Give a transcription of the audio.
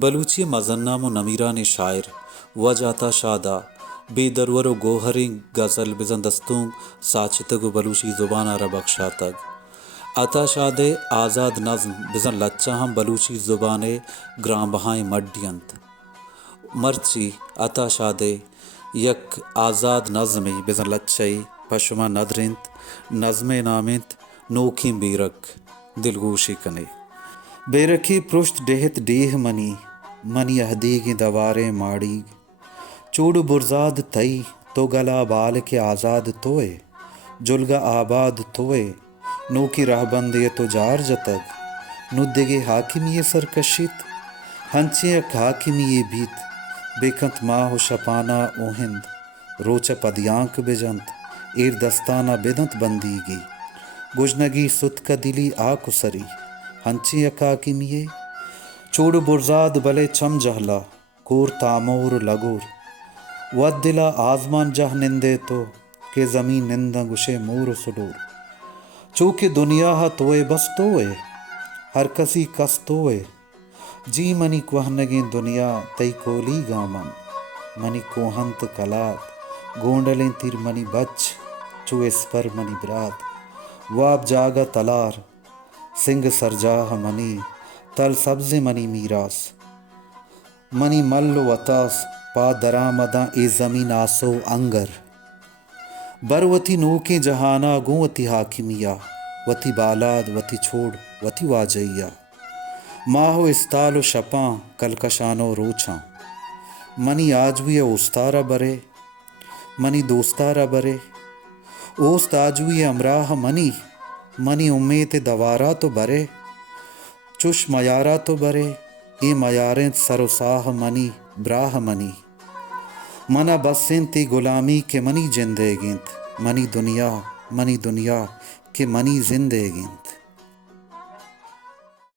बलूची मजन्नाम नमीरान शायर वजाता शादा बेदरवर गोहरिंग गज़ल बिजन दस्तूंग साचितग बलूची ज़ुबाना रबख्शा तग अता शादे आज़ाद नज़्म बिजन लच्चा हम बलूची ज़ुबाने ग्राम बहाएं मड्डियंत मर्ची अता शादे यक आज़ाद नज़्मी बिजन लच्चई पशुमा नदरिंत नज़्मे नामित नोखी बेरक दिलगोशी कने बेरखी पृष्ठ डेहत डेह मनी अहदीगी दवारे माड़ीग चूड़ बुरजाद तई तो गला बाल के आज़ाद तोए जुलगा आबाद तोए नो की राहबंदे तो जार जतग नुद्दिगे हाकिमिये सरकशित हंचे हाकिमिये बीत बेकंत माह शपाना ओहिंद रोचा पदियांक बेजंत एर दस्ताना बेदंत बंदीगी गुजनगी सुत का दिली आकुसरी हंची अकाकिमिये चूड़ बुरजाद बले चम जहला कोर तामोर लगोर वद दिला आजमान जह निंदे तो के ज़मीन निंदा गुशे मोर सुडोर चूँकि दुनिया हा तोए बस तोए हर कसी कस तोए जी मनी कुहनगे दुनिया तई कोली गामन मनी कोहंत कलात गोंडलें तिर मनी बच चुएस पर मनी ब्रात वाब जागा तलार सिंग सरजाह मनी तल सब्ज़े मनी मीरास मनी मल्ल वतास पा दरामदा ए ज़मीन आसो अंगर बरवती नूके जहाना गुवती हाकिमिया वती बालाद वती छोड़ वती वाजैया माहो इस्तालो शपा कलकशानो रोछा मनी आजवी उस्तारा बरे मनी दोस्तारा बरे ओस्त आजवी अमराह मनी उम्मीद दवारा तो बरे चुश मयारा तो बरे ए मयारें सरोसाह मनी ब्राह मनी मना बसें ती गुलामी के मनी जिंदगिंत मनी दुनिया के मनी जिंदगिंत।